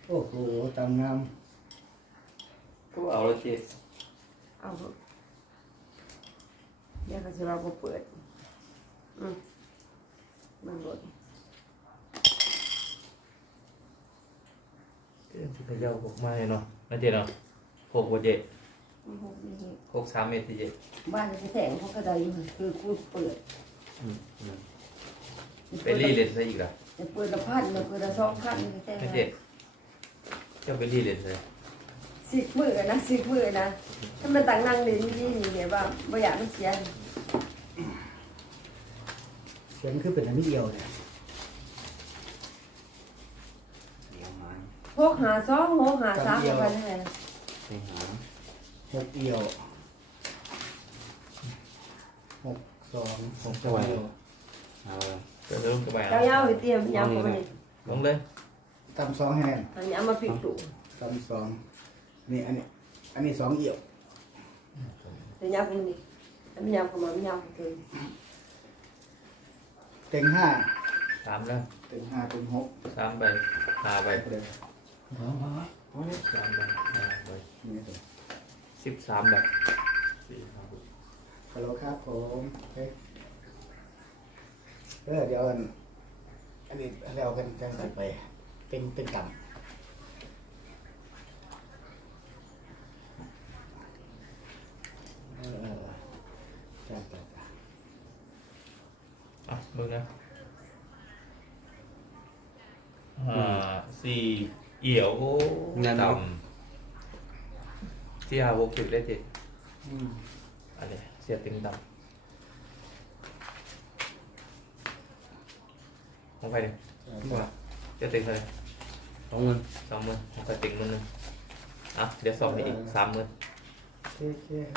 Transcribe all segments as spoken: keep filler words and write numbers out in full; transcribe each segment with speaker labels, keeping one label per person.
Speaker 1: โอ้โหตำงาม
Speaker 2: ก็เอาแล้วเจ๊
Speaker 3: เอาเถอะเดี๋ยวเขาจะเราบ่เปิดอืมมันหมด
Speaker 2: เจ๊ที่เขาเจ้าหกมาเนาะนั่นเจ๊เนาะหกว่าเจ๊
Speaker 3: มันหกนี่
Speaker 2: หกสามเมตรที่เจ๊
Speaker 3: บ้านจะแสงเขาก็ได้อยู่คือกูเปิด
Speaker 2: ไปรีเลนซะอีกเหรอ
Speaker 3: จะเปิดละพันจะเปิดละสองพันจะแสง
Speaker 2: นั่นเจ๊เจ้าไปรีเลนซะ
Speaker 3: สิบมือนะสิบมือนะถ้ามันต่างนั่งเรียนนี่นี่เนี่ยว่าไม่อยากมันเสีย
Speaker 1: เสียงคือเป็นอันนี้เดียวเนี่ยเดียวมา
Speaker 3: หกหาสองหกหาสามไปนั่นแหละ
Speaker 4: ไปหา
Speaker 1: หกเดียวหกสองหกเดียว
Speaker 4: เอา
Speaker 2: เดี๋ยวจะลงกระบะ
Speaker 3: เจ้าเย้าไปเตรียมยำเข้าไปนี่
Speaker 2: ลงเลย
Speaker 1: ตำสองแห้ง
Speaker 3: อันนี้เอามาปิดตู้
Speaker 1: ตำสองนี่อันนี้อันนี้สองเอี่ยว
Speaker 3: เดี๋ยวยำเข้ามานี่อันนี้ยำเข้ามาไม่ยำเข้าไป
Speaker 1: เต็งห้า
Speaker 2: สามแล้ว
Speaker 1: เต็งห้าเต็งหก
Speaker 2: สามใบห้าใบ
Speaker 1: ไปเลยสองร้อยโอ้ย
Speaker 2: สามใบห้าใบ
Speaker 1: นี่เลย
Speaker 2: สิบสามแบบสี่ห้าหก
Speaker 1: ฮัลโหลครับผมเฮ้ยเออเดี๋ยวอันอันนี้เรากันจังใส่ไปเต็งเต็งต่ำเออเออจ้าจ้าจ้า
Speaker 2: อ่ะมึงนะห้าสี่เอี่ยวโอ้ต่ำที่ห้าหกสิบได้เจ๊
Speaker 1: อืม
Speaker 2: อันนี้เสียติงต่ำของใครเนี่ย
Speaker 1: ว่า
Speaker 2: จะติงเท่าไหร่
Speaker 4: สองเงิน
Speaker 2: สองหมื่นของใครติงหมื่นหนึงอ่ะเดี๋ยวสองให้อีกสามหมื่น
Speaker 1: เท่เท่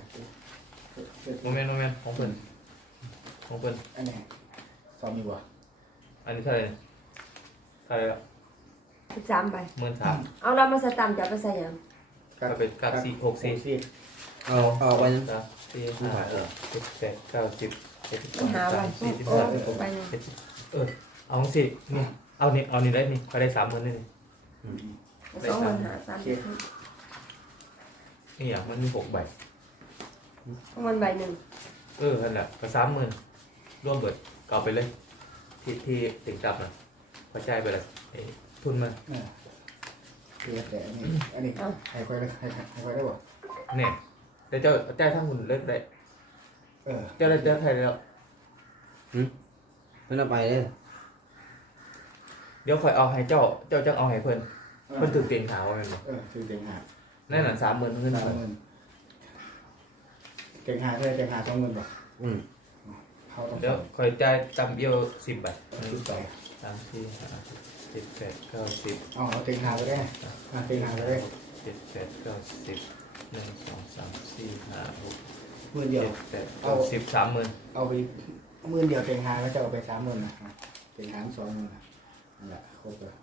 Speaker 2: โมเมนต์โมเมนต์ของเพิ่นของเพิ่น
Speaker 1: อันนี้สองอยู่วะ
Speaker 2: อันนี้เท่าไหร่เนี่ยเท่าไหร่ละ
Speaker 3: สิบสามไป
Speaker 2: หมื่นสาม
Speaker 3: เอาเรามาใส่ตามจะไปใส่ยัง
Speaker 2: ก็เป็นกับสี่หกสี่
Speaker 1: สี่
Speaker 4: เอาเอาไปนั้น
Speaker 2: สามสี่ห้าหกเจ็ดแปดเก้าสิบเจ็ดสิบส
Speaker 3: มั
Speaker 2: อน ง
Speaker 3: หา
Speaker 2: สา
Speaker 3: ไว้
Speaker 2: มสี่สิบ
Speaker 3: โอ้
Speaker 2: ห้า
Speaker 3: ไปยัง
Speaker 2: เจ็ดสิบเออเอาสินี่เอานี่เอานี่ได้นี่ก็ได้สามหมื่นนี่
Speaker 3: สองมันหาสามสิบ
Speaker 2: นี่อย่างมันมีหกใบ
Speaker 3: ของมันใบหนึ่ง
Speaker 2: เออนั่นแหละก็สามหมื่นร่วมเบิดเก่าไปเลย ที่ที่ติ่งจับนะพอใจายไปเลยไอ้ทุนมัน
Speaker 1: อ่าเทียบแต่อันนี้อันนี้ให้ค่อยได้ให้ให้ค่อยได้บ่
Speaker 2: เนี่ยเดี๋ยวเจ้าเจ้าทั้งหุ่นเลิกได้
Speaker 1: เออ
Speaker 2: เจ้าได้เจ้าใครแล้ว
Speaker 4: ไม่ต้องไปเลย
Speaker 2: เดี๋ยวคอยเอาให้เจ้าเจ้าจังเอาให้เพิ่นเพิ่นถึงเตียงขาวไว้แม่นบ่
Speaker 1: เออคือเต็งหา
Speaker 2: นั่นน่ะสามหมื่นขึ้น
Speaker 1: สาม
Speaker 2: ไป
Speaker 1: หมื่นเต็งหาเท่าไรเต็งหาสองหมื่นบ่
Speaker 4: อืม
Speaker 1: เขาต้อง
Speaker 2: เดี๋ยวคอยจ่ายจำเบี้ยวสิบใบห
Speaker 1: สิ
Speaker 2: นึ่
Speaker 1: บ
Speaker 2: ง
Speaker 1: ไป
Speaker 2: สามสี่ห้าหกเจ็ดแปดเก้าสิบ
Speaker 1: เอาเอาเต็งหาไปได้อ่าเต็งหาไปได้
Speaker 2: เจ็ดแปดเก้าสิบหนึ่งสองสามสี่ห้าหก
Speaker 1: หมื่นเดียว
Speaker 2: เจ็ดแปดเก้าสิบสามหมื่น
Speaker 1: เอาไปหมื่นเดียวเต็งหาแล้วจะเอาไปสามหมื่นนะเต็งหาสองหมื่นนะนั่นแหละครบเลย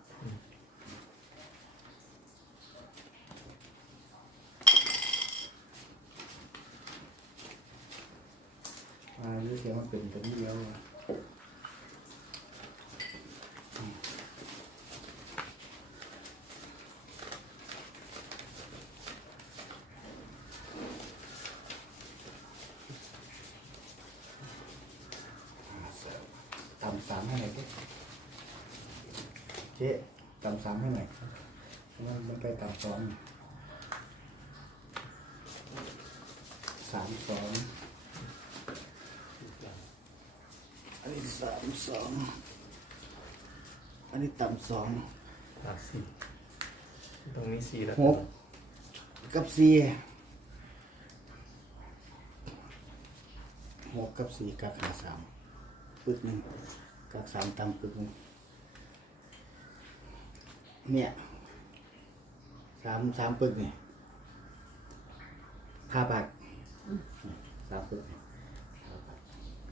Speaker 1: อ่ารู้สึกว่าเป็นตัวนี้เดียวอะต่ำสามให้หน่อยเจ๊เจ๊ต่ำสามให้หน่อยมันมันไปต่ำสองสามสองอันนี้สามสองอันนี้ต่ำสอง
Speaker 2: อ่ะสี่ตรงนี้สี่แล้ว
Speaker 1: หกกับสี่หกกับสี่กับหาสามปึกหนึ่งกับสามต่ำปึกหนึ่งเนี่ยสามสามปึกนี่ห้าบาทสามปึกนี่ห้าบาท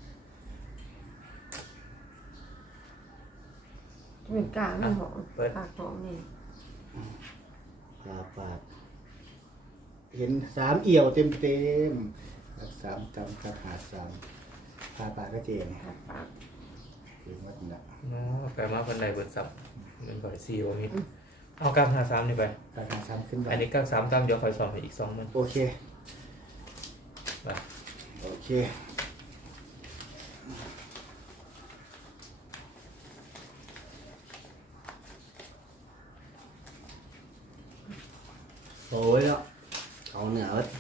Speaker 3: เป็นกลางไม่หอมปากหอมนี่
Speaker 1: ห้าบาทเห็นสามเอี่ยวเต็มเต็มกับสามต่ำกับหาสามห้าบาทก็เจนี่ครับ
Speaker 3: ปาก
Speaker 1: เห็นว่าเป็นแบบ
Speaker 2: เนาะไปมาคนใดเบิดสับมันก่อยสี่วันนี้เอากลางหาสามนี่ไป
Speaker 1: การหาสามขึ้นไป
Speaker 2: อันนี้กลางสามตามเดี๋ยวคอยสอบให้อีกสองหมื่น
Speaker 1: โอเค
Speaker 2: ไป
Speaker 1: โอเค
Speaker 4: โอ้ยแล้วเอาเหนือเอิด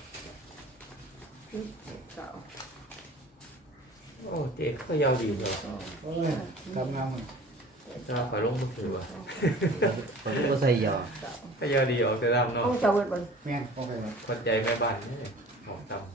Speaker 3: เก้า
Speaker 2: โอ้เจ๊ก็ยาวดีอยู่
Speaker 3: สอง
Speaker 1: โอ้ยทำงานมัน
Speaker 2: จะคอยลงมือถือว่ะ
Speaker 4: ผมก็ใส่ยา
Speaker 3: เก้า
Speaker 2: ก็ยาวดีออกแต่ดำเนาะ
Speaker 3: ห้องเจ้าเวทบน
Speaker 1: แม่นโอเคไหม
Speaker 2: คนใจแม่บ้านนี่หมอกดำ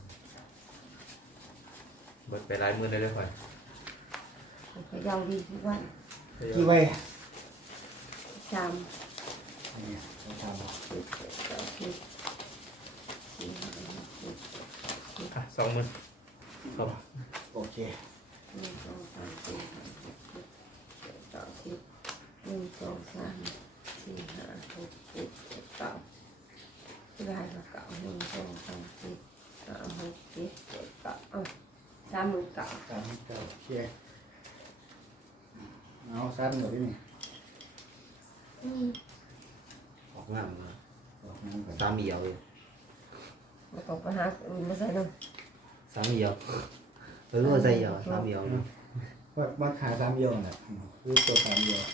Speaker 2: เบิดไปหลายมือเลยเลยคอย
Speaker 3: พยาวดีที่บ้าน
Speaker 1: กี่ใบ
Speaker 3: สาม
Speaker 1: เนี่ยเราทำ
Speaker 3: สิบเจ็ดเก้าสิบสี่ห้าหกเจ็ด
Speaker 2: อ่ะสองหมื่นครับ
Speaker 1: โอเค
Speaker 3: หนึ่งสองสามสี่ห้าหกเจ็ดแปดเก้าสิบหนึ่งสองสามสี่ห้าหกเจ็ดแปดเก้าที่บ้านก็เก้าหนึ่งสองสามสี่ห้าหกเจ็ดแปดเก้าเอาสามหมื่นเก้า
Speaker 1: สามเก้าโอเคเอาสั้นหน่อยดินี่
Speaker 3: อืม
Speaker 4: ออกงามมา
Speaker 1: ออกน้ำก่อน
Speaker 4: สามเหี่ยวเลย
Speaker 3: มาต้องไปหาอื่นมาใส่เนาะ
Speaker 4: สามเหี่ยวเออว่าใส่ยาสามเหี่ยว
Speaker 1: ว่ามาขาสามเดียวน่ะอืมคือตัวสามเดียว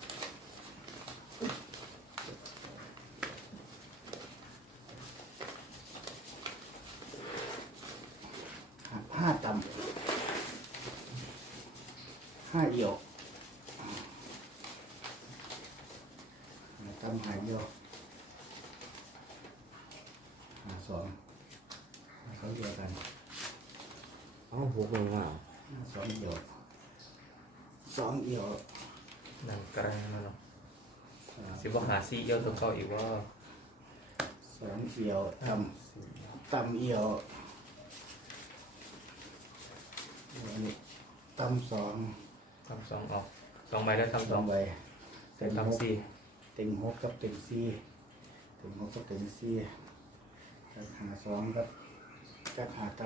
Speaker 1: ห้าห้าต่ำห้าเอียวห้าต่ำห้าเอียวห้าสองห้าสองเดียวกัน
Speaker 4: เอาหัวลงมา
Speaker 1: ห้าสองเอียวสองเอียว
Speaker 2: หนังกลางมาเนาะ
Speaker 1: อ่า
Speaker 2: สิบหาซีเอียวตัวเก่าอีกว่า
Speaker 1: สองเอียวต่ำต่ำเอียวอันนี้ต่ำสอง
Speaker 2: ทำสองออกสองใบแล้วทำส
Speaker 1: ส
Speaker 2: อ
Speaker 1: อง งใบเต็งหก
Speaker 2: ทำสี่
Speaker 1: เต็งหกกับเต็งสี่เต็งหกกับเต็งสี่กับหาสองกับกับหาต่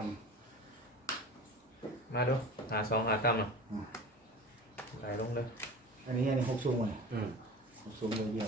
Speaker 2: มาดูหาสองหาตั้มอ่ะ
Speaker 1: ำอ่า
Speaker 2: ไหลลงเลย
Speaker 1: อันนี้อันนี้หกสูงเลย
Speaker 4: อืม
Speaker 1: หกสูงเดียวเดียว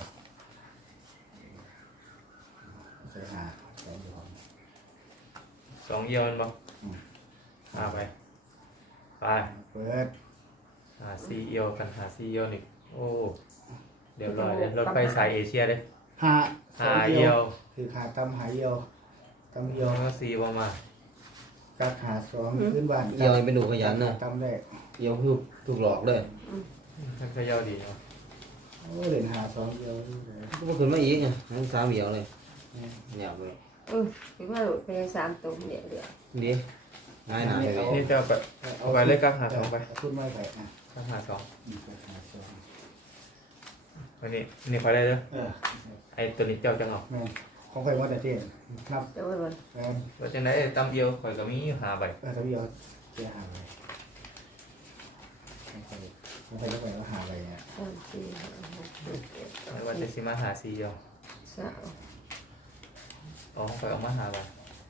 Speaker 1: ใส่หาใส่เดียว
Speaker 2: สองเอียวมันบอก
Speaker 1: อืม
Speaker 2: หาไปไป
Speaker 1: เปิด
Speaker 2: หาซีเอียวกันหาซีเอียวนี่โอ้เดี๋ยวรอยเลยรถไฟสายเอเชียเลย
Speaker 1: หาส
Speaker 2: หา
Speaker 1: อง
Speaker 2: เอี
Speaker 1: เอี
Speaker 2: ย
Speaker 1: ยว วคือหาต่ำหาเอียวต่ำเอียว
Speaker 2: แล้วก็ซีประมาณ
Speaker 1: กับหาสองขึ้นบ้าน
Speaker 4: เหี่ยวเป็นหนูขยันนะ
Speaker 1: ต่ำได้
Speaker 4: เหี่ยวถูกถูกหลอกเลย
Speaker 2: ท่านก็ยาวดีเนาะ
Speaker 1: โอ้เด่นหาสองเอียว
Speaker 4: ก็มาขึ้นมาอีกไงทั้งสามเหี่ยวเลยเหนียวเลย
Speaker 3: เออถึงว่าหลุดไปสามตัวเนี่ยเดี๋ยว
Speaker 4: ดีง่ายหนาเลย
Speaker 2: นี่จะแบบเอาไปเลยกักหาสองไป
Speaker 1: พูดไม่ไปอ่ะ
Speaker 2: กักหาสอง
Speaker 1: อืมกักหาสอง
Speaker 2: วันนี้นี่คอยได้เลย
Speaker 1: เออ
Speaker 2: ไอ้ตัวนี้เจ้าจังเอา
Speaker 1: แม่นของใครว่าแต่เที่นับ
Speaker 3: เจ้าเวทบน
Speaker 1: แม่น
Speaker 2: ว่าจังไดตั้มเอียวคอยก็มีอยู่หาใบ
Speaker 1: เออทวีเอาเที่หาไปของใครของใครต้องไปว่าหาอะไรเนี่ย
Speaker 3: สามสี่ห้าหกเจ็ดแปดเก้า
Speaker 2: ไม่ว่า
Speaker 3: สิ
Speaker 2: จะ
Speaker 3: บ
Speaker 2: สิมาหาซีเอียว
Speaker 3: สาม
Speaker 2: อ๋อคอยเอามาหาใบ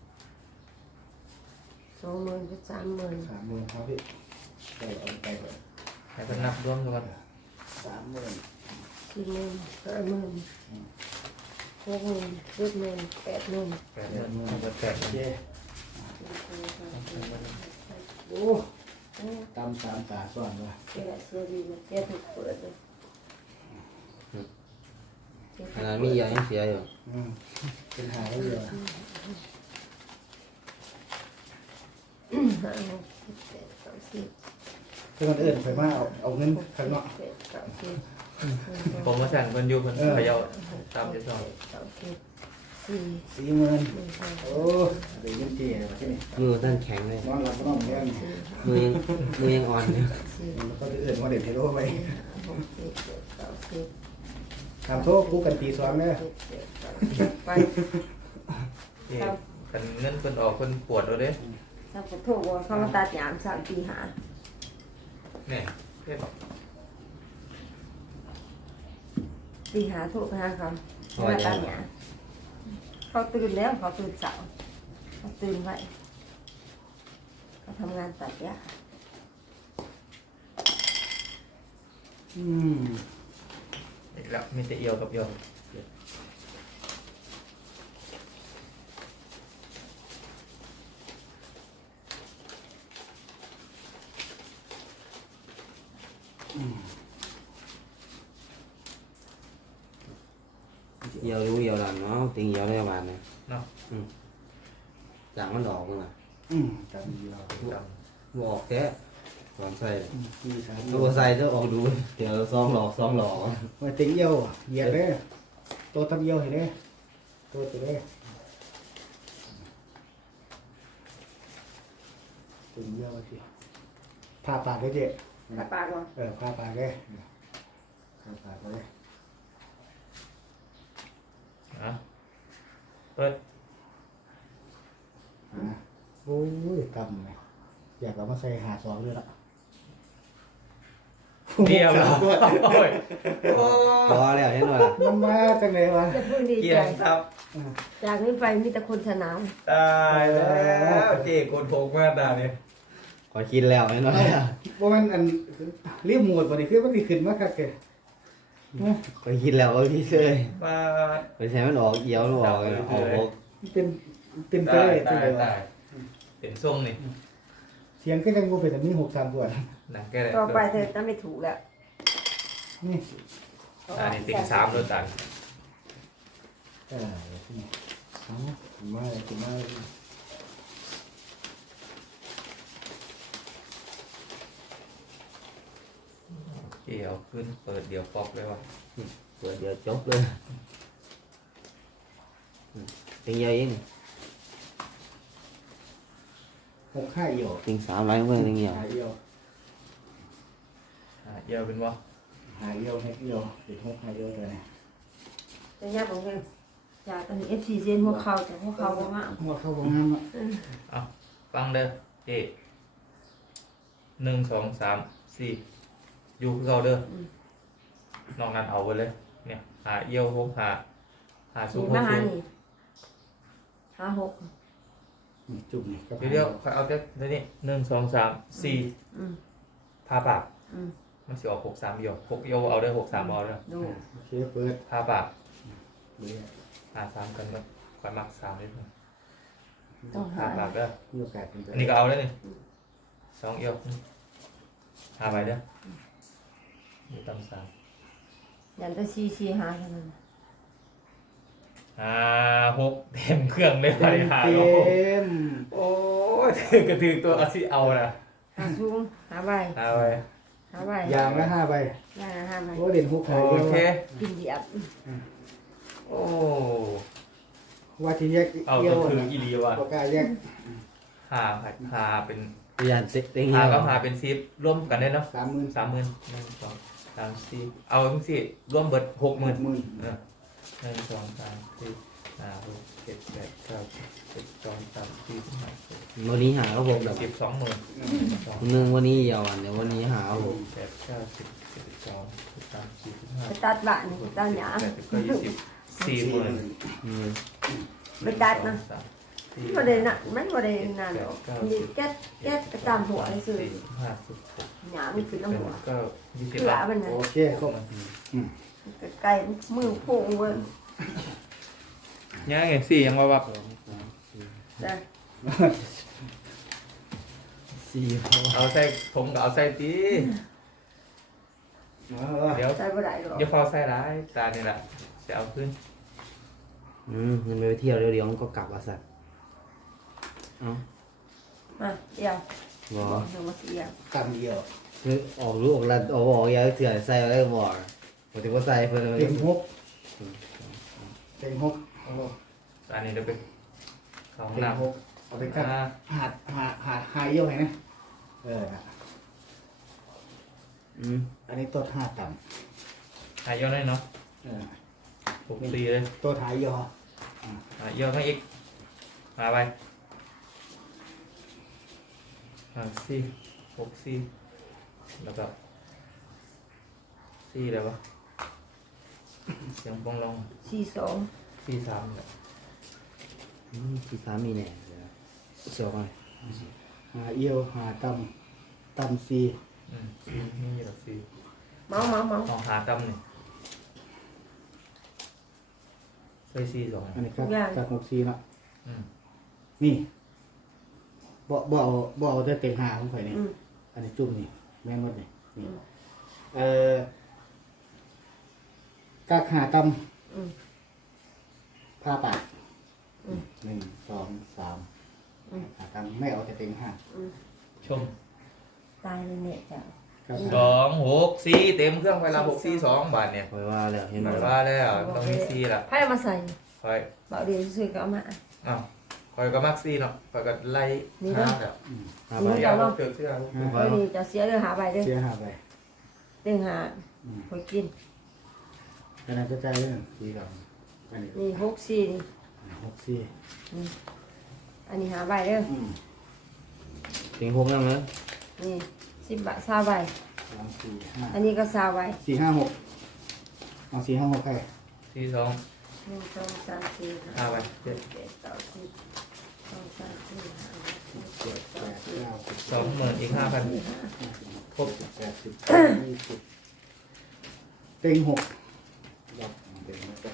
Speaker 3: สองหมื่นเป็นสามหมื่น
Speaker 1: สามหมื่นครับพี่ไปเอาไปก่อน
Speaker 2: ให้เพิ่นนับรวมกัน
Speaker 1: สามหมื่น
Speaker 3: สี่หมื่นห้าหมื่นหกหมื่นเจ็ดหมื่นแปดหมื่น
Speaker 2: แปดหมื่นให้เบิดแปดห
Speaker 1: โอ
Speaker 2: มื่น
Speaker 1: เคโอ้ตำสามตาซ้อนว่ะ
Speaker 3: เสียเสียดีนะเสียถูกเปิดเลย
Speaker 4: ขนาดมียายังเสียอยู่
Speaker 1: อืมเป็นหาได้เยอะ
Speaker 3: ห้าหกเจ็ดแปดเก้าสิบ
Speaker 1: ถ้าคนอื่นไปมาเอาเอาเงินข้างนอก
Speaker 3: เจ็ดเก้าสิบ
Speaker 2: โปรโมชั่นเพิ่นอยู่เพิ่นเขย่าตามจะชอบ
Speaker 3: เก้าสิบสี่
Speaker 1: สี่หมื่น
Speaker 3: หนึ่งสอง
Speaker 1: โอ้เดี๋ยวยังเจ๊เลยที่นี่
Speaker 4: มือท่านแข็งเลย
Speaker 1: นอนหลับก็นอนแน่น
Speaker 4: มือยังมือยังอ่อนอยู่
Speaker 3: สี่
Speaker 1: มันก็จะอื่นมาเด็ดเทโร่ไป
Speaker 3: หกเจ็ดแปดเก้าสิบ
Speaker 1: ทำโทษกูกันตีซ้อมเนี่ย
Speaker 3: เจ็ดแปดเก้าสิบไป
Speaker 2: นี่กันเงินเพิ่นออกเพิ่นปวดแล้วเด้
Speaker 3: ถ้าขอโทษว่าเขามาตัดยามสามปีหา
Speaker 2: แนี่เฮ็ด
Speaker 3: ปีหาโทษไปหาเขามาตัดยามเขาตื่นแล้วเขาตื่นเช้าเขาตื่นไว้เขาทำงานตัดยา
Speaker 1: อืม
Speaker 2: อีกแล้วมีแต่เอียวกับเอียว
Speaker 1: เ
Speaker 4: เหี่ยวรู้เหี่ยวดันเนาะติงเหี่ยวได้ประมาณเนี่ย
Speaker 2: เนาะ
Speaker 4: จางมันออกมั้งล่ะ
Speaker 1: อืมตามเดียว
Speaker 2: จ
Speaker 4: บ่ออกแท้ก่อนใส่
Speaker 1: อืมสี่สาม
Speaker 4: ตัวใส่ต้องออกดูเดี๋ยวซองหลอกซองหลอก
Speaker 1: มาติงเยี่ยวอะเหยียดเลยตัวทำเยี่ยวเห็นไหมตัวตัวเลยติงเยี่ยวสิผ่าปากได้เจ๊
Speaker 3: ปลาปลาก่อน
Speaker 1: เออผ่าปากได้ผ่าปากเลย
Speaker 2: ำอ่ะเปิด
Speaker 1: อ่ะโอ้ยตำเลยอยากเอามาใส่หาสองด้วยละ
Speaker 2: เดียวแล้วโอ้ยโอ้
Speaker 4: พอแล้วเห็นไหมล่ะ
Speaker 1: มันมาจังไหนวะ
Speaker 3: จะเพิ่งดี
Speaker 2: เกี
Speaker 3: ใจ
Speaker 2: ยงครับ
Speaker 3: จากนี้ไปมีแต่คนสนาม
Speaker 2: ตายแล้วเจ๊โกนโพกมากตาเนี่ย
Speaker 4: ขอกินแล้วเห็นไหมล่ะ
Speaker 1: ว่ามันอันรีบหมดวันนี้คือมันดีขึ้นมากครับแก
Speaker 4: ขอกินแล้วก็พี่เลย
Speaker 2: มา
Speaker 4: ไปใช้มันออกเหี่ยวมันออกเลยออกออก
Speaker 1: เป็นเป็นไป
Speaker 2: ตาย
Speaker 1: ได้
Speaker 2: ตา
Speaker 1: ที่
Speaker 2: ย
Speaker 1: ไหนวะ
Speaker 2: ตายเป็นส้มนี่
Speaker 1: เสียงก็ยังกูเป็นแบบนี้หกสามกว่า
Speaker 2: หนังแก่เลย
Speaker 3: ต่อไปเธอจะไม่ถูกแล้ว
Speaker 1: นี่
Speaker 2: อันนี้ติ่งสามโดนตัน
Speaker 1: เออนี่เอาถึงมาเลยถึงมาเลย
Speaker 2: เกี่ยวขึ้นเปิดเดี๋ยวฟอกเลยว่ะ
Speaker 4: เปิดเดี๋ยวจบเลยติงเหี่ยวเอง
Speaker 1: หกห้าเอี่ยว
Speaker 4: ติงสามไรเพื่อนติงเหี่ยว
Speaker 1: หาเอี่ยว
Speaker 2: อ่ะเกี่ยวเป็นว่า
Speaker 1: หาเอี่ยวให้เอี่ยวเด็กหกห้าเอี่ยวเลยนะ
Speaker 3: จะยากของเธอจากตอนนี้เอฟซีเซียนหัวเข่าจากหัวเข่าว่า
Speaker 1: หัวเข้าบางงามอ่ะ
Speaker 2: เอาฟังเด้อเจ๊หนึ่งสองสามสี่อยู่คือเราเด้อนอกนั้นเอาไปเลย เนี่ยหาเอี่ยวหกหาหาสู
Speaker 3: สู
Speaker 2: ง
Speaker 3: ง
Speaker 2: หก
Speaker 3: มาหา
Speaker 2: สูง
Speaker 3: นี่หาหก
Speaker 1: นี่จุ่มนี่ก็
Speaker 2: เดี๋ยวเดี๋ยวค่อยเอาเด้อเดี๋ยวนี้หนึ่งสองสามสี่
Speaker 3: อืม
Speaker 2: พาปาก
Speaker 3: อืม
Speaker 2: มันสิออกหกสามเอี่ยวหกเอี่ยวเอาเด้อหกสามเอาเด้อ
Speaker 3: ดู
Speaker 1: โอเคเปิด
Speaker 2: พาปาก
Speaker 1: เลย
Speaker 2: หาสามกันก็ค่อยมักสามนิดนึง
Speaker 3: ต้อง
Speaker 2: พา
Speaker 3: หา
Speaker 2: ปากเด้อ
Speaker 1: มีโอกาสเป็นไป
Speaker 2: อันนี้ก็เอาได้นี่สองเอี่ยวหาไปเด้ออยู่ตำสาม
Speaker 3: ยันแตะซีซีหาเท่านั้น
Speaker 2: ห้าหกเต็มเครื่องเลยไป
Speaker 1: เต็ม
Speaker 2: หา
Speaker 1: เต็
Speaker 2: โล
Speaker 1: ม
Speaker 2: โอ้ยถือกระถือตัวเอาสิเอานะ
Speaker 3: หาสูงหาใบ
Speaker 2: เอาไป
Speaker 3: หาใบ
Speaker 1: ยางละห้าใบ
Speaker 3: ยางละห้าใบ
Speaker 1: โอ้เด่นหกหา
Speaker 2: โอ
Speaker 1: เอี่ยว
Speaker 2: เค
Speaker 3: กินเหยียบ
Speaker 2: โอ้
Speaker 1: ว่าที่แยก
Speaker 2: เอา
Speaker 1: เอี่ย
Speaker 2: ก็
Speaker 1: ว
Speaker 2: คือ
Speaker 1: นะ
Speaker 2: อีรีว่ะ
Speaker 1: ปากกาแยก
Speaker 2: หาหาเป็น
Speaker 4: พยานติง
Speaker 2: หา
Speaker 4: เหี่ยว
Speaker 2: ก็หาเป็นซิปร่วมกันได้เนาะ
Speaker 1: สามหมื่น
Speaker 2: สามหมื่นหนึ่งสองสามสี่เอาทั้งสี่ร่วมเบิดหกหมื่น
Speaker 1: หมื่น
Speaker 2: เออหนึ่งสองสามสี่ห้าหกเจ็ดแปดเก้าสิบสิบสองสามสี่สิบห้าสิบ
Speaker 4: วันนี้หาก็หกดอก
Speaker 2: สิบสองหมื่นสอง
Speaker 4: หนึ่งวันนี้เหี่ยวอันเดี๋ยววันนี้หาหก
Speaker 2: แปดเก้าสิบสิบสองสิบสามสี่สิบห้า
Speaker 3: ไปตัดบ้านนี่ตัดหยา
Speaker 2: แปดสิบเก้ายี่สิบสี่หมื่น
Speaker 4: อืม
Speaker 3: ไปตัดนะบ่ได้น่ะมันบ่ได้นั่นหรอกมีแก๊สแก๊สกระตามหัวเลยซื่อ
Speaker 2: สี่ห้าสิบหก
Speaker 3: หยามันขึ้นน้ำหัว
Speaker 2: ก็ยี่สิบ
Speaker 3: เกลือมันน่ะ
Speaker 1: โอเคครบ
Speaker 3: ไก่มือโผงเบิ่ง
Speaker 2: ยังไงสี่ยังว่าแบบ
Speaker 3: จ้ะ
Speaker 4: สี่หก
Speaker 2: เอาใส่ผมก็เอาใส่ตี
Speaker 1: เออ
Speaker 2: เดี๋ยว
Speaker 3: ใส่บ่ได้หรอก
Speaker 2: เดี๋ยวพอใส่ร้ายตาเนี่ยแหละจะเอาขึ้น
Speaker 4: อืมมันไปเที่ยวเดี๋ยวเดี๋ยวมันก็กลับอ่ะสัตว์เอ้า
Speaker 3: มาเดี๋ยว
Speaker 4: บอ
Speaker 3: บอกเดี๋ยวมาเสีย
Speaker 1: ตามเอี่ยว
Speaker 4: คือออกลูกออกลันออกออกยาเถื่อนใส่อะไรก็บอกปกติว่าใส่เพิ่น
Speaker 1: เต็งหกเต็งหกโอ้
Speaker 2: อันนี้เดี๋ยวไปเข้าห้อง
Speaker 1: เต็ง
Speaker 2: น้
Speaker 1: หกเอาไป
Speaker 2: ำ
Speaker 1: ครับ
Speaker 2: อ่า
Speaker 1: หาดหาดหาดหาเอี่ยวไงนะเออ
Speaker 4: อืม
Speaker 1: อันนี้ตัวห้าต่
Speaker 2: หายย่อได้เนาะ
Speaker 1: ำเออ
Speaker 2: หกสี่เลย
Speaker 1: ตัวท้ายยอ
Speaker 2: หายย่อทั้งอีกมาไปห้าสี่หกสี่แล้วก็สี่เลยวะเสียงปองลอง
Speaker 3: สี่สอง
Speaker 2: สี่สามเนี่ย
Speaker 4: อืมที่สามมีแน่เดี๋ยวเสียวไป
Speaker 1: หาเอี่ยวหาต่ำต่ำสี่
Speaker 2: อืมสี่นี่หรอกสี่
Speaker 3: เมาเมาเมา
Speaker 2: ลองหาตำหนึ่งใส่สี่สอง
Speaker 1: อันนี้ครับจากหกสี่ละ
Speaker 2: อืม
Speaker 1: นี่บ่บ่เอาบ่เอาแต่เต็งหาของข่อยนี่
Speaker 3: อืม
Speaker 1: อันนี้จุ่มนี่แม่นหมดนี่นี่เอ่อกักหาต
Speaker 3: อืม
Speaker 1: ำผ้าปาก
Speaker 3: อืม
Speaker 1: หนึ่งสองสาม
Speaker 3: อืม
Speaker 1: หาตำไม่เอาแต่เต็งห้า
Speaker 3: อืม
Speaker 2: ชม
Speaker 3: ตายเลยเนี่ยจ้ะ
Speaker 1: กัก
Speaker 2: ส
Speaker 1: หา
Speaker 2: องหกสี่เต็มเครื่องไปละหกสี่สองบาทเนี่ย
Speaker 4: คอยว่าแล้วเห็น
Speaker 2: ห
Speaker 4: ไหม
Speaker 2: มายว่าแล้วต้องมีสี่ละ
Speaker 3: ไพ่เอามาใส่
Speaker 2: คอย
Speaker 3: เบาเดียวซื้อก็เอามา
Speaker 2: อ้าวคอยก็มักสี่เนาะคอยก็ไล่
Speaker 3: นี่
Speaker 2: ห้า
Speaker 3: เด้อ
Speaker 2: แล้ว
Speaker 4: ห้า
Speaker 3: นี่
Speaker 4: ใบ
Speaker 2: เดี๋ยวเอาเกือกเสื้อ
Speaker 3: เออนี่จะเสียเรื่องหาใบเด้อ
Speaker 1: เสียหาไป
Speaker 3: เรื่องหา
Speaker 1: อืม
Speaker 3: คอยกิน
Speaker 1: ขนาดจะใจายเรื่องสี่กับอันนี้
Speaker 3: นี่หกสี่นี่
Speaker 1: หกสี่
Speaker 3: อืมอันนี้หาใบเด้อ
Speaker 1: อืม
Speaker 4: เต็งหกนั่งเลย
Speaker 3: นี่สิบบาทซาใบ
Speaker 1: สามสี่ห้า
Speaker 3: อันนี้ก็ซาใบ
Speaker 1: สี่ห้าหกเอาสี่ห้าหกใคร
Speaker 2: สี่สอง
Speaker 3: หนึ่งสองสามสี่ห้า
Speaker 2: ห้าใบ
Speaker 3: ห
Speaker 2: เจ็ด
Speaker 3: กเจ็ดแปดสิบสองสามสี่ห้าหก
Speaker 1: เจ็ดแปดเก้าสิบ
Speaker 2: สองหมื่นอีกห้าพัน
Speaker 1: ครบแปดสิบยี่สิบเต็งหกหลับเต็งหก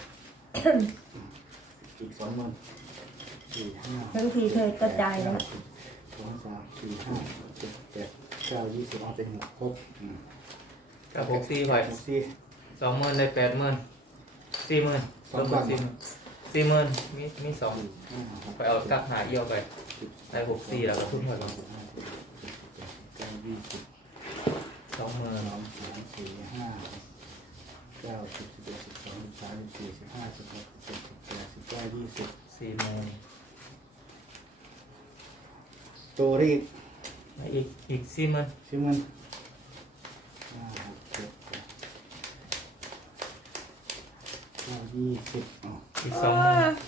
Speaker 1: อีกสองหมื่นสี่ห้า
Speaker 3: ทั้งทีเธอกระจายแล้ว
Speaker 1: สองสามสี่ห้าเจ็ดแปดเก้ายี่สิบเอาเต็งหกครบอืม
Speaker 2: กับหกสี่คอย
Speaker 1: หกสี่
Speaker 2: สองหมื่นได้แปดหมื่นสี่หมื่นสองหมื่นสี่หมื่นสี่หมื่นมีมีสอง
Speaker 1: ห้าหก
Speaker 2: ไปเอากักหาเอี่ยวไปได้หกสี่แล้วก็ทุนคอยก่อน
Speaker 1: ห้าสิบเก้ายี่สิบ
Speaker 2: สองหมื่น
Speaker 1: สองสามสี่ห้าเก้าสิบสิบเอ็ดสิบสองสิบสามสิบสี่สิบห้าสิบหกสิบเจ็ดสิบแปดสิบเก้ายี่สิบ
Speaker 2: สี่หมื่น
Speaker 1: ตัวรีบ
Speaker 2: อีกอีกสี่หมื่น
Speaker 1: ชื่อมันห้าหกเจ็ดแปดเก้ายี่สิบอ๋อ
Speaker 2: อีกสองหมื่น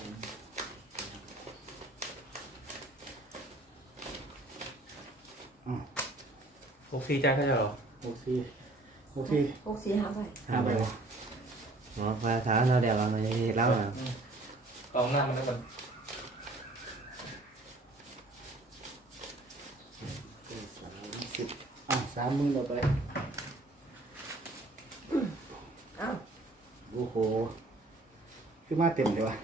Speaker 1: อ๋อ
Speaker 2: หกสี่จ่ายเท่าไหร่หรอ
Speaker 1: หกสี่หกสี่
Speaker 3: หกสี่หาใบ
Speaker 1: ห้าใบ
Speaker 4: หมอฟ้าท้าเราเดี๋ยวเราไม่เล่าอ่ะ
Speaker 2: กองหน้ามันแล้วกัน
Speaker 1: สามสิบอ่ะสามหมื่นต่อไป
Speaker 3: เอ้า
Speaker 1: โอ้โหขึ้นมาเต็มเลยวะ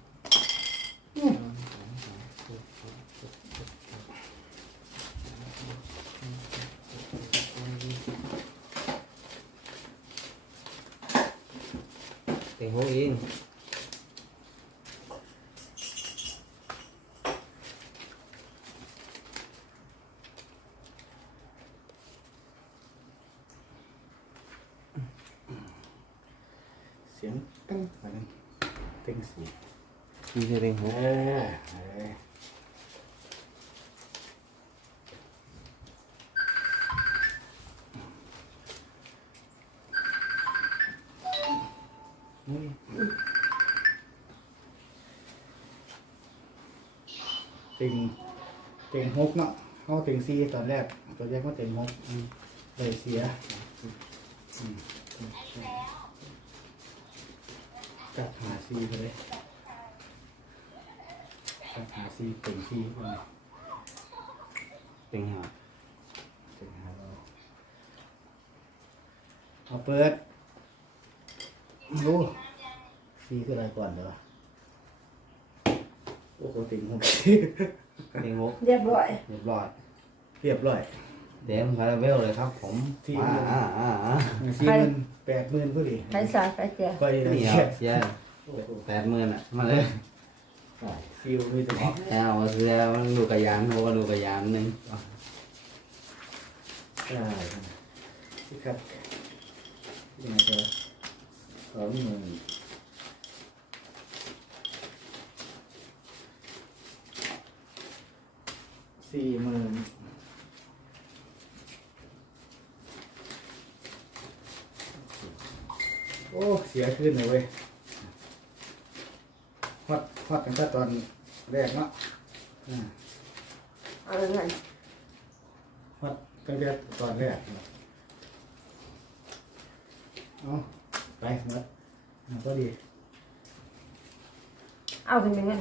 Speaker 4: เต็งหกเอง
Speaker 1: เสียงตั้งไปนึงเต็งสี่
Speaker 4: มีแค่เต็งห
Speaker 1: เอก อเอออืมเต็งเต็งหกเนาะเขาเต็งสี่ตอนแรกตอนแรกเขาเต็งหกอืมเลยเสียอืมกัดหาซีไปเลยกัดหาซีเต็งซีไปเลย
Speaker 4: เต็งห้า
Speaker 1: เต็งหาเราเอาเปิดดูซีคืออะไรก่อนเดี๋ยววะโอ้โหเต็งหก
Speaker 4: เต็งหก
Speaker 3: เรียบร้อย
Speaker 4: เรียบร้อย
Speaker 1: เรียบร้อย
Speaker 4: เดี๋ยวคาราเบลเลยครับผม
Speaker 1: ที่
Speaker 4: อ่าอ่าอ่าอ่า
Speaker 1: สี่หมื่นแปดหมื่นพอดี
Speaker 3: ใช้สายไปแจก
Speaker 1: ไปเลย
Speaker 4: นี่
Speaker 1: เ
Speaker 4: เอาเสีย
Speaker 1: โอ้โห
Speaker 4: แปดหมื่นอ่ะมาเลย
Speaker 1: ซิลมีแต่
Speaker 4: แล้วเอาเสียมันดูกระยานเพราะว่าดูกระยานหนึ่ง
Speaker 1: ได้ที่ครับยังไงครับสองหมื่นสี่หมื่นโอ้เสียขึ้นเลยเว้ยฮอดฮอดตั้งแต่ตอนแรกเนาะอ่า
Speaker 3: เอาเงิน
Speaker 1: ฮอดตั้งแต่ตอนแรกเนาะเอาไปหมดอ่าก็ดี
Speaker 3: เอาเป็นเงิน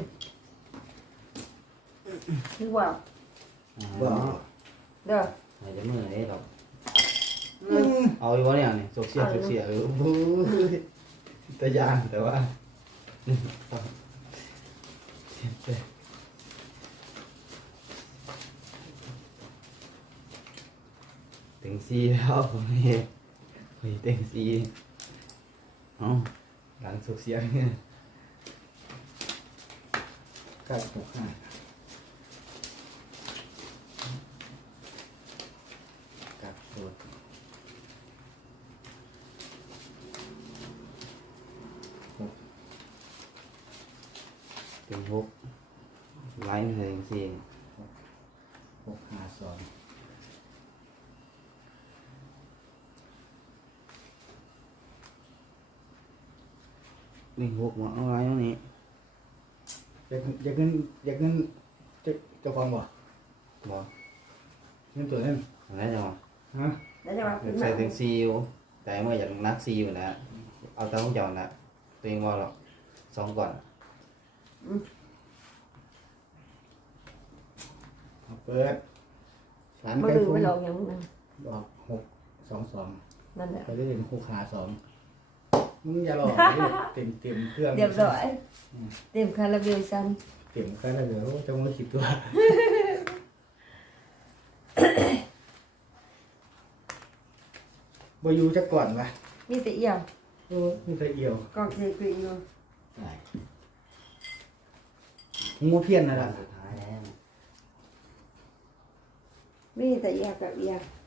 Speaker 3: นึกว่า
Speaker 1: บ่
Speaker 3: เด้อ
Speaker 4: ใครจะเมื่อยหรอก
Speaker 1: อืม
Speaker 4: เอาอีกวะเนี่ยนี่สกเสียสกเสียเลย
Speaker 1: โอ้โหตะยานแต่ว่า
Speaker 4: ถึงซีแล้วผมนี่ฮ้ยเต็งสี่เอาหลังสุกเสียง
Speaker 1: เก้าหกห้ากับตัวหก
Speaker 4: เต็งหกไล่มาเต็งสี่
Speaker 1: หกห้าสอง
Speaker 4: เต็งหกมาเอาไล่ตรงนี้
Speaker 1: อยากอยากเงินอยากเงินเจะจะฟังบ่
Speaker 4: บอก
Speaker 1: เงินตัวนั้น
Speaker 4: อะไรจังวะ
Speaker 1: ฮะ
Speaker 3: แล้วจะมา
Speaker 4: อยากใส่เต็งสี่อยู่แต่เมื่ออยากนักสี่อยู่นะเอาตามของเจ้านะตัวเองว่าหรอกสองก่อน
Speaker 1: เอาเปิดสาร
Speaker 3: มา
Speaker 1: ไก่
Speaker 3: ลืม
Speaker 1: ฟุ้ง
Speaker 3: ไปหลอกอย่างนึง
Speaker 1: ดอกหกสองสอง
Speaker 3: นั่นแหละ
Speaker 1: ไปได้ถึงหกขาสองมึงอย่าหลอกดิเต็มเต็มเครื่อง
Speaker 3: เรียบร้อยเต็มคาราเบลซัน
Speaker 1: เต็มแค่นั้นเหลือจะมือขีดตัวบอยู่จะก่อนปะ
Speaker 3: มีแต่เอี่ยว
Speaker 1: เออนี่เคยเอี่ยว
Speaker 3: กองเสียกรีอยู่
Speaker 1: ได้งูเพี้ยนนะ
Speaker 4: หลั
Speaker 1: ล่ะ
Speaker 4: งสุดท้ายแล้ว
Speaker 3: มีแต่เอี่ยวกับเอี่ยว